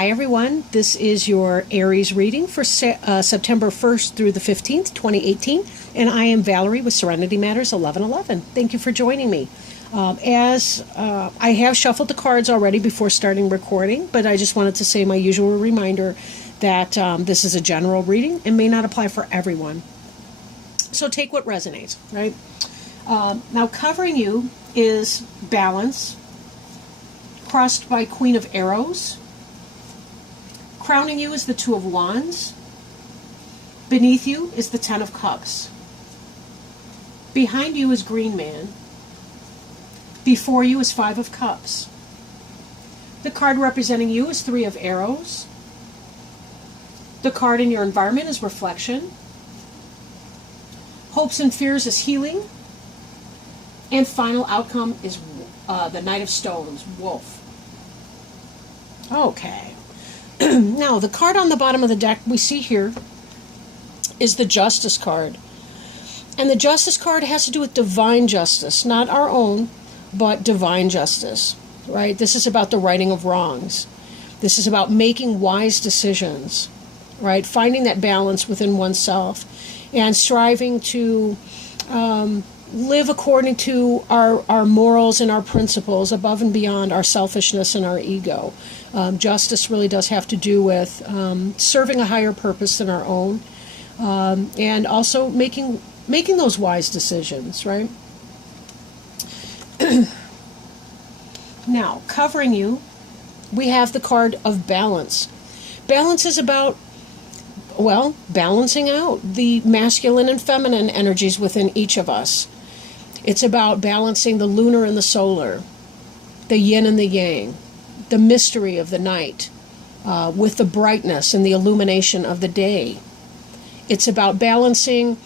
Hi everyone, this is your Aries reading for September 1st through the 15th, 2018, and I am Valerie with Serenity Matters 1111. Thank you for joining me. I have shuffled the cards already before starting recording, but I just wanted to say my usual reminder that this is a general reading and may not apply for everyone. So take what resonates, right? Now covering you is Balance, crossed by Queen of Arrows. Crowning you is the Two of Wands. Beneath you is the Ten of Cups. Behind you is Green Man. Before you is Five of Cups. The card representing you is Three of Arrows. The card in your environment is Reflection. Hopes and Fears is Healing. And final outcome is the Knight of Stones, Wolf. Okay. Now, the card on the bottom of the deck we see here is the Justice card. And the Justice card has to do with divine justice, not our own, but divine justice, right? This is about the righting of wrongs. This is about making wise decisions, right? Finding that balance within oneself and striving to live according to our morals and our principles above and beyond our selfishness and our ego. Justice really does have to do with serving a higher purpose than our own, and also making those wise decisions, right? Now, covering you, we have the card of Balance. Balance is about, well, balancing out the masculine and feminine energies within each of us. It's about balancing the lunar and the solar, the yin and the yang, the mystery of the night with the brightness and the illumination of the day. It's about balancing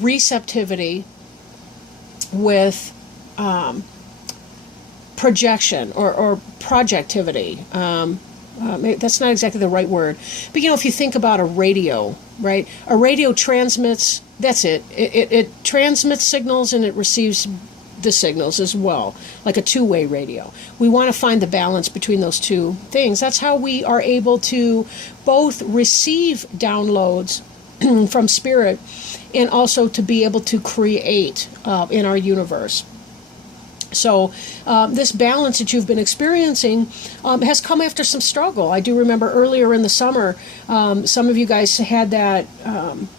receptivity with projection or projectivity. That's not exactly the right word. But, if you think about a radio, right? A radio transmits, that's it. It transmits signals and it receives the signals as well, like a two-way radio. We want to find the balance between those two things. That's how we are able to both receive downloads from spirit and also to be able to create in our universe. So this balance that you've been experiencing has come after some struggle. I do remember earlier in the summer, some of you guys had that,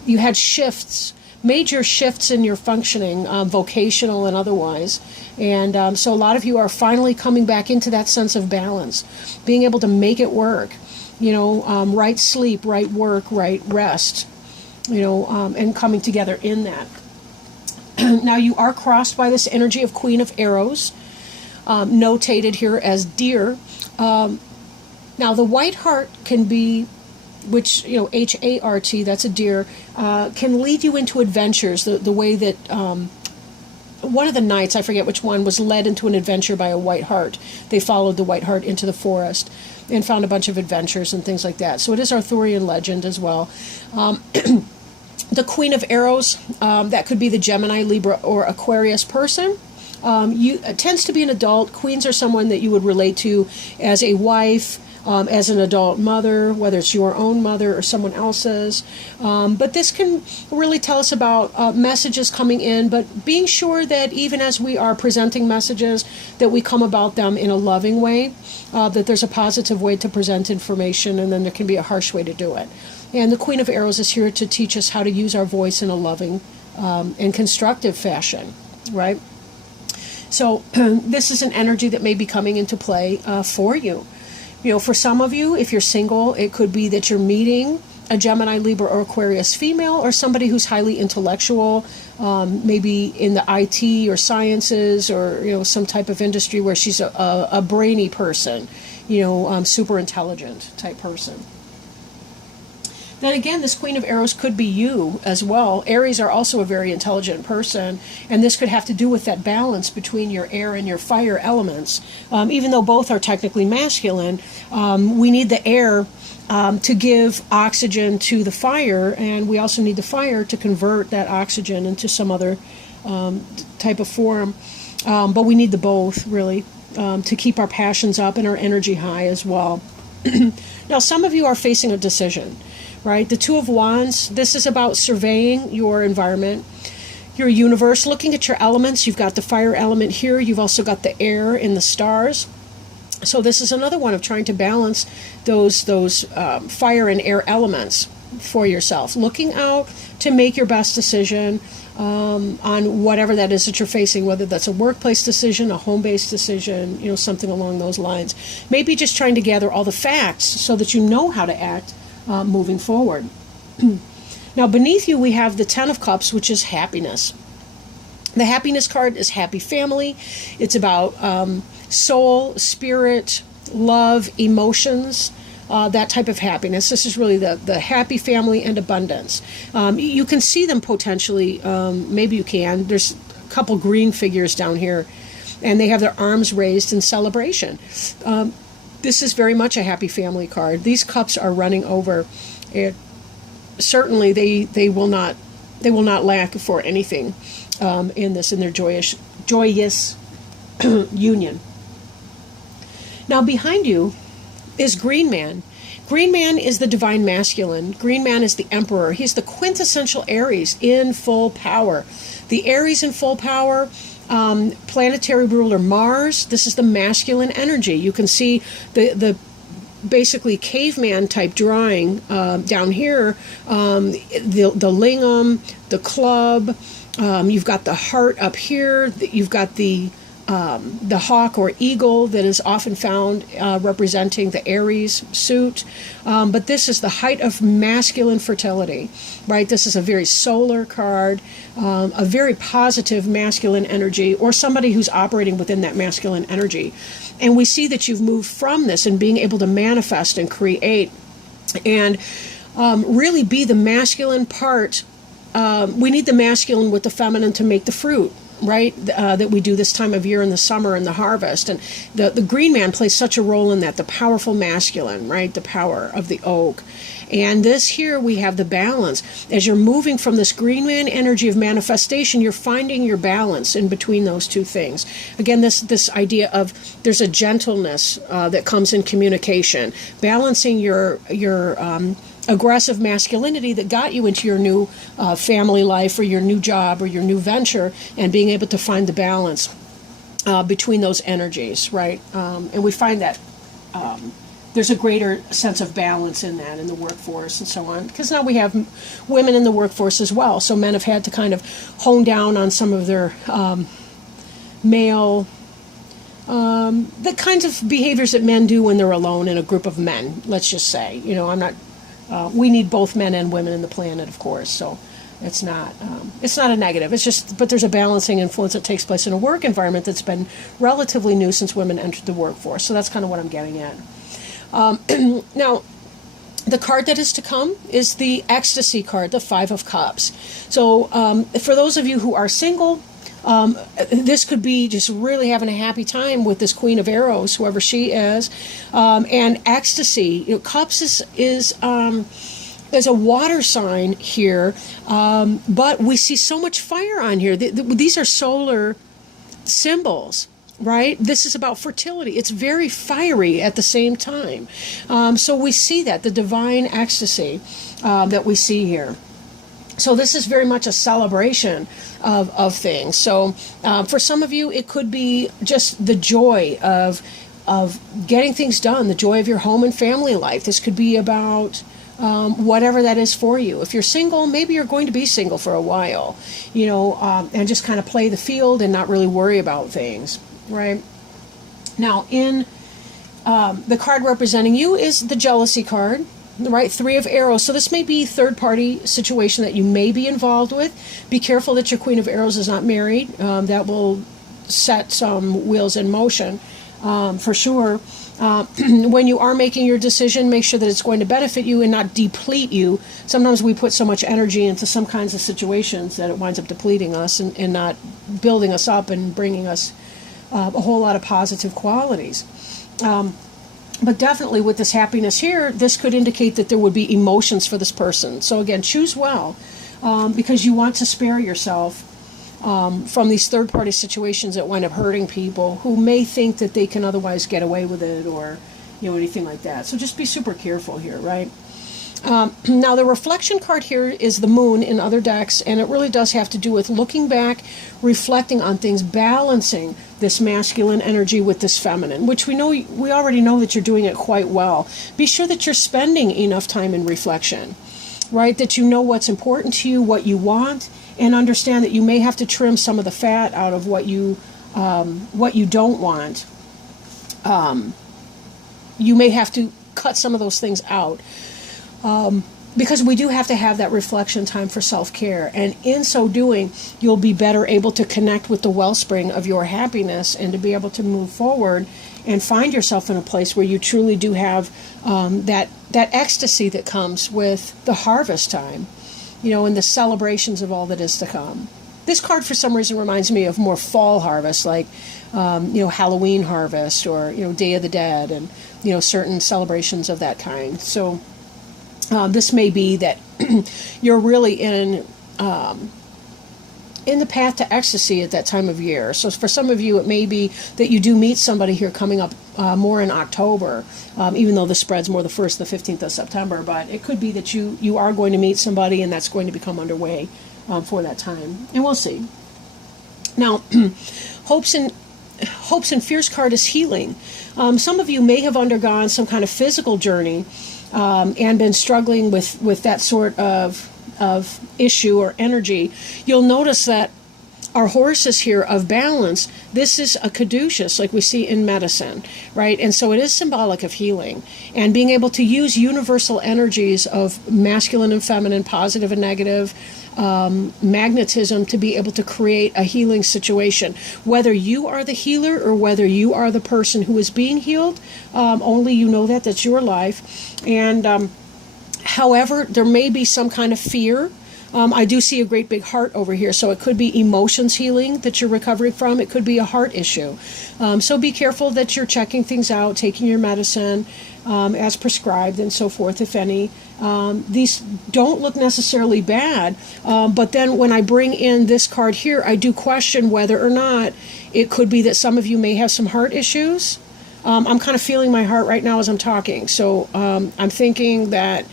you had shifts, major shifts in your functioning, vocational and otherwise. And so a lot of you are finally coming back into that sense of balance, being able to make it work, right sleep, right work, right rest, and coming together in that. Now you are crossed by this energy of Queen of Arrows, notated here as Deer. Now the white heart can be, which, H-A-R-T, that's a deer, can lead you into adventures, the way that one of the knights, I forget which one, was led into an adventure by a white hart. They followed the white hart into the forest and found a bunch of adventures and things like that. So it is Arthurian legend as well. The Queen of Arrows, that could be the Gemini, Libra, or Aquarius person. Tends to be an adult. Queens are someone that you would relate to as a wife, as an adult mother, whether it's your own mother or someone else's. But this can really tell us about messages coming in, but being sure that even as we are presenting messages, that we come about them in a loving way, that there's a positive way to present information, and then there can be a harsh way to do it. And the Queen of Arrows is here to teach us how to use our voice in a loving and constructive fashion, right? So this is an energy that may be coming into play for you. For some of you, if you're single, it could be that you're meeting a Gemini, Libra, or Aquarius female, or somebody who's highly intellectual, maybe in the IT or sciences, or some type of industry where she's a brainy person, super intelligent type person. Then again, this Queen of Arrows could be you as well. Aries are also a very intelligent person, and this could have to do with that balance between your air and your fire elements. Even though both are technically masculine, we need the air to give oxygen to the fire, and we also need the fire to convert that oxygen into some other type of form. But we need the both, really, to keep our passions up and our energy high as well. Now, some of you are facing a decision, right? The Two of Wands, this is about surveying your environment, your universe, looking at your elements. You've got the fire element here. You've also got the air and the stars. So this is another one of trying to balance those fire and air elements for yourself. Looking out to make your best decision on whatever that is that you're facing, whether that's a workplace decision, a home-based decision, something along those lines. Maybe just trying to gather all the facts so that you know how to act moving forward. Now, beneath you, we have the Ten of Cups, which is happiness. The happiness card is happy family. It's about soul, spirit, love, emotions, that type of happiness. This is really the happy family and abundance. You can see them potentially. Maybe you can. There's a couple green figures down here, and they have their arms raised in celebration. This is very much a happy family card. These cups are running over. Certainly, they will not lack for anything in their joyous union. Now, behind you is Green Man. Green Man is the divine masculine. Green Man is the emperor. He's the quintessential Aries in full power. The Aries in full power, planetary ruler Mars. This is the masculine energy. You can see the basically caveman type drawing down here. The lingam, the club. You've got the heart up here. You've got the hawk or eagle that is often found representing the Aries suit. But this is the height of masculine fertility, right? This is a very solar card, a very positive masculine energy, or somebody who's operating within that masculine energy. And we see that you've moved from this and being able to manifest and create and really be the masculine part. We need the masculine with the feminine to make the fruit, right? That we do this time of year in the summer and the harvest. And the Green Man plays such a role in that, the powerful masculine, right? The power of the oak. And this here, we have the balance. As you're moving from this Green Man energy of manifestation, you're finding your balance in between those two things. Again, this idea of there's a gentleness that comes in communication, balancing your aggressive masculinity that got you into your new family life or your new job or your new venture, and being able to find the balance between those energies, right? And we find that there's a greater sense of balance in that in the workforce and so on, because now we have women in the workforce as well. So men have had to kind of hone down on some of their male the kinds of behaviors that men do when they're alone in a group of men, let's just say. I'm not we need both men and women in the planet, of course, so it's not a negative. It's just, but there's a balancing influence that takes place in a work environment that's been relatively new since women entered the workforce. So that's kind of what I'm getting at. Now, the card that is to come is the ecstasy card, the Five of Cups. So for those of you who are single, this could be just really having a happy time with this Queen of Arrows, whoever she is, and ecstasy. Cups is a water sign here, but we see so much fire on here. These are solar symbols, right? This is about fertility. It's very fiery at the same time. So we see that, the divine ecstasy that we see here. So this is very much a celebration of things. So for some of you, it could be just the joy of getting things done, the joy of your home and family life. This could be about whatever that is for you. If you're single, maybe you're going to be single for a while, and just kind of play the field and not really worry about things, right? Now, in the card representing you is the jealousy card. Right, Three of Arrows. So this may be a third-party situation that you may be involved with. Be careful that your Queen of Arrows is not married. That will set some wheels in motion for sure. When you are making your decision, make sure that it's going to benefit you and not deplete you. Sometimes we put so much energy into some kinds of situations that it winds up depleting us and not building us up and bringing us a whole lot of positive qualities. But definitely with this happiness here, this could indicate that there would be emotions for this person. So again, choose well, because you want to spare yourself from these third-party situations that wind up hurting people who may think that they can otherwise get away with it, or anything like that. So just be super careful here, right? Now, the reflection card here is the moon in other decks, and it really does have to do with looking back, reflecting on things, balancing this masculine energy with this feminine, which we already know that you're doing it quite well. Be sure that you're spending enough time in reflection, right? That you know what's important to you, what you want, and understand that you may have to trim some of the fat out of what you don't want. You may have to cut some of those things out. Because we do have to have that reflection time for self-care, and in so doing, you'll be better able to connect with the wellspring of your happiness and to be able to move forward and find yourself in a place where you truly do have that ecstasy that comes with the harvest time, and the celebrations of all that is to come. This card, for some reason, reminds me of more fall harvest, like Halloween harvest or Day of the Dead, and certain celebrations of that kind. So. This may be that you're really in the path to ecstasy at that time of year. So for some of you, it may be that you do meet somebody here coming up more in October, even though the spread's more the 1st, the 15th of September. But it could be that you are going to meet somebody, and that's going to become underway for that time. And we'll see. Now, hopes and fears card is healing. Some of you may have undergone some kind of physical journey and been struggling with that sort of issue or energy. You'll notice that our horses here of balance, this is a caduceus like we see in medicine, right? And so it is symbolic of healing and being able to use universal energies of masculine and feminine, positive and negative, magnetism to be able to create a healing situation. Whether you are the healer or whether you are the person who is being healed, only you know that's your life. And however, there may be some kind of fear. I do see a great big heart over here, so it could be emotions healing that you're recovering from. It could be a heart issue. So be careful that you're checking things out, taking your medicine as prescribed and so forth, if any. These don't look necessarily bad, but then when I bring in this card here, I do question whether or not it could be that some of you may have some heart issues. I'm kind of feeling my heart right now as I'm talking, so I'm thinking that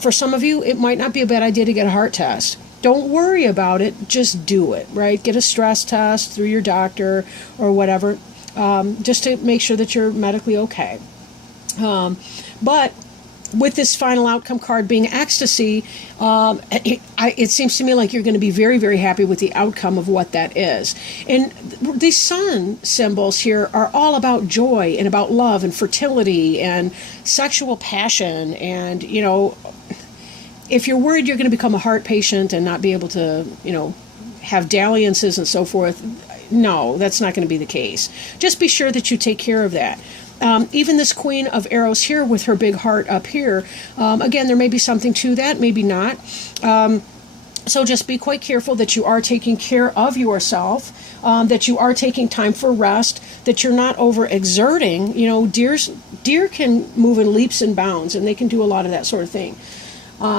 for some of you, it might not be a bad idea to get a heart test. Don't worry about it, just do it, right? Get a stress test through your doctor or whatever, just to make sure that you're medically okay. But with this final outcome card being ecstasy, it seems to me like you're going to be very, very happy with the outcome of what that is. And these sun symbols here are all about joy and about love and fertility and sexual passion. And, if you're worried you're going to become a heart patient and not be able to, have dalliances and so forth, no, that's not going to be the case. Just be sure that you take care of that. Even this Queen of Arrows here with her big heart up here, again, there may be something to that, maybe not. So just be quite careful that you are taking care of yourself, that you are taking time for rest, that you're not overexerting. Deer can move in leaps and bounds, and they can do a lot of that sort of thing.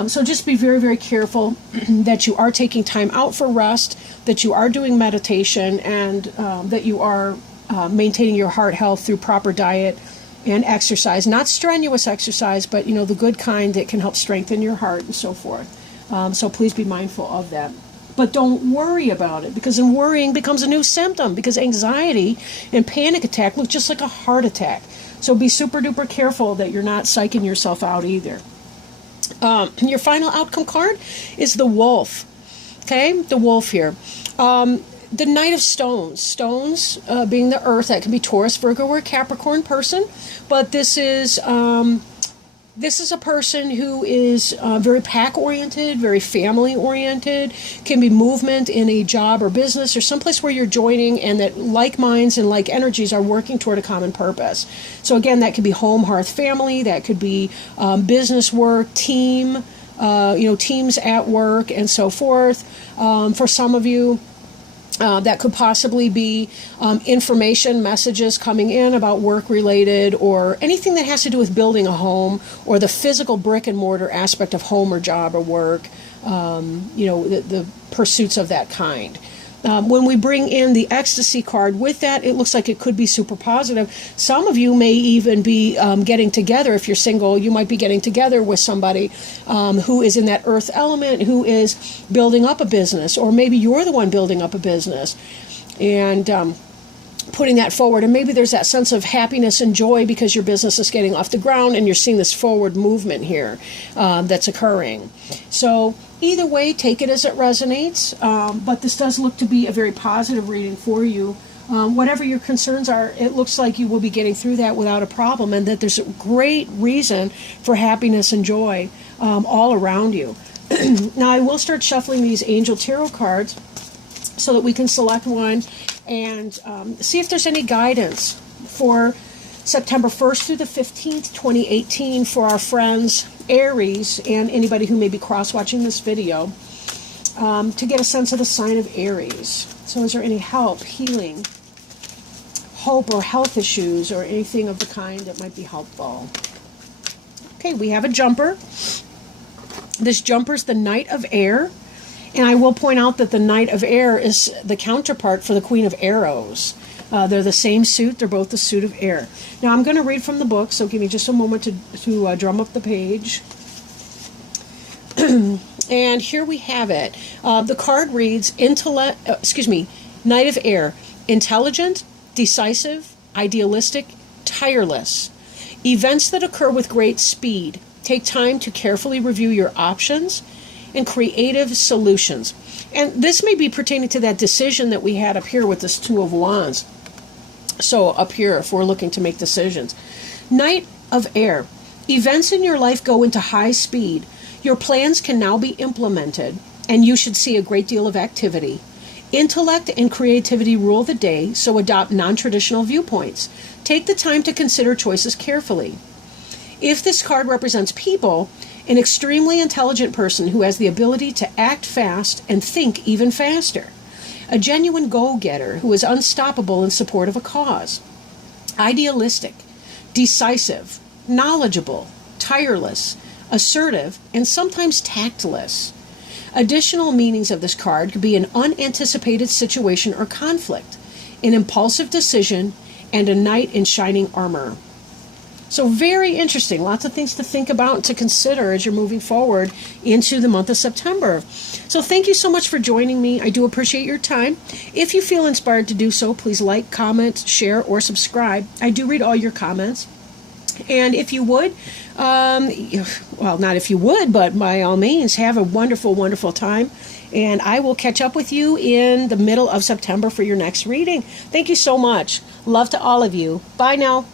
So just be very, very careful that you are taking time out for rest, that you are doing meditation, and that you are maintaining your heart health through proper diet and exercise. Not strenuous exercise, but the good kind that can help strengthen your heart and so forth. So please be mindful of that. But don't worry about it, because then worrying becomes a new symptom, because anxiety and panic attack look just like a heart attack. So be super duper careful that you're not psyching yourself out either. Your final outcome card is the wolf. Okay, the wolf here. The Knight of Stones. Stones being the earth, that can be Taurus, Virgo, or Capricorn person. But this is a person who is very pack-oriented, very family-oriented, can be movement in a job or business or someplace where you're joining, and that like minds and like energies are working toward a common purpose. So again, that could be home, hearth, family. That could be business work, team, teams at work, and so forth. For some of you, that could possibly be information, messages coming in about work-related or anything that has to do with building a home or the physical brick-and-mortar aspect of home or job or work, the pursuits of that kind. When we bring in the ecstasy card with that, it looks like it could be super positive. Some of you may even be getting together. If you're single, you might be getting together with somebody who is in that earth element, who is building up a business, or maybe you're the one building up a business and putting that forward. And maybe there's that sense of happiness and joy because your business is getting off the ground and you're seeing this forward movement here that's occurring. So either way, take it as it resonates, but this does look to be a very positive reading for you. Whatever your concerns are, it looks like you will be getting through that without a problem, and that there's a great reason for happiness and joy all around you. Now, I will start shuffling these Angel Tarot cards so that we can select one and see if there's any guidance for September 1st through the 15th, 2018 for our friends Aries and anybody who may be cross-watching this video to get a sense of the sign of Aries. So is there any help, healing, hope, or health issues, or anything of the kind that might be helpful? Okay, we have a jumper. This jumper's the Knight of Air. And I will point out that the Knight of Air is the counterpart for the Queen of Arrows. They're the same suit. They're both the suit of air. Now, I'm going to read from the book, so give me just a moment to drum up the page. And here we have it. The card reads, Knight of Air, intelligent, decisive, idealistic, tireless. Events that occur with great speed. Take time to carefully review your options and creative solutions. And this may be pertaining to that decision that we had up here with this Two of Wands. So up here, if we're looking to make decisions. Knight of Air. Events in your life go into high speed. Your plans can now be implemented, and you should see a great deal of activity. Intellect and creativity rule the day, so adopt non-traditional viewpoints. Take the time to consider choices carefully. If this card represents people, an extremely intelligent person who has the ability to act fast and think even faster. A genuine go-getter who is unstoppable in support of a cause. Idealistic, decisive, knowledgeable, tireless, assertive, and sometimes tactless. Additional meanings of this card could be an unanticipated situation or conflict, an impulsive decision, and a knight in shining armor. So very interesting. Lots of things to think about and to consider as you're moving forward into the month of September. So thank you so much for joining me. I do appreciate your time. If you feel inspired to do so, please like, comment, share, or subscribe. I do read all your comments. And if you would, well, not if you would, but by all means, have a wonderful, wonderful time. And I will catch up with you in the middle of September for your next reading. Thank you so much. Love to all of you. Bye now.